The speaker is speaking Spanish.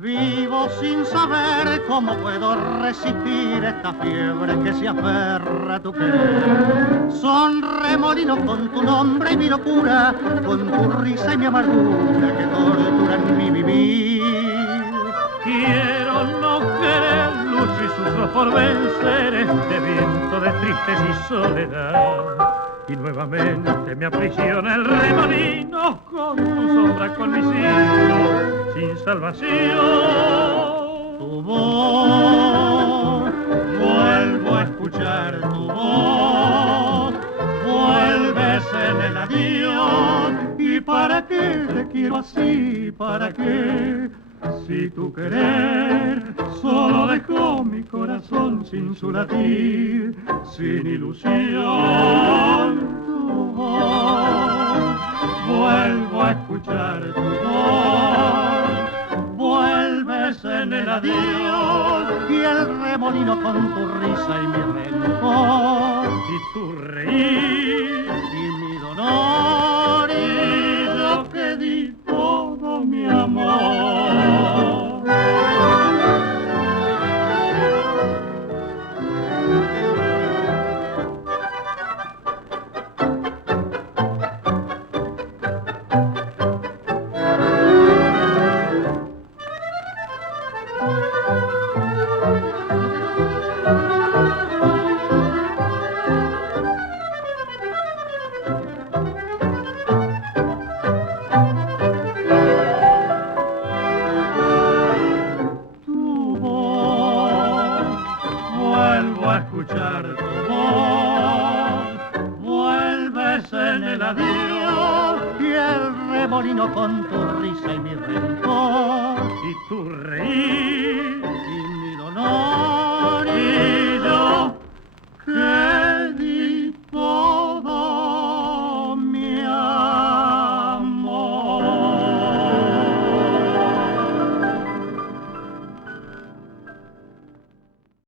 Vivo sin saber cómo puedo resistir esta fiebre que se aferra a tu querer. Son remolinos con tu nombre y mi locura, con tu risa y mi amargura que torturan mi vivir. Quiero no querer, lucho y sufro por vencer este viento de tristeza y soledad. Y nuevamente me aprisiona el remolino con tu sombra, con mis hijos sin salvación. Tu voz, vuelvo a escuchar tu voz, vuelves en el adiós. ¿Y para qué te quiero así? ¿Para qué? Si tu querer solo dejó mi corazón sin su latir, sin ilusión. Tu voz, vuelvo a escuchar tu voz, vuelves en el adiós y el remolino con tu risa y mi rencor. Y tu reír Y mi dolor y yo que di todo mi amor. Escuchar tu voz, vuelves en el adiós y el remolino con tu risa y mi rencor. y tu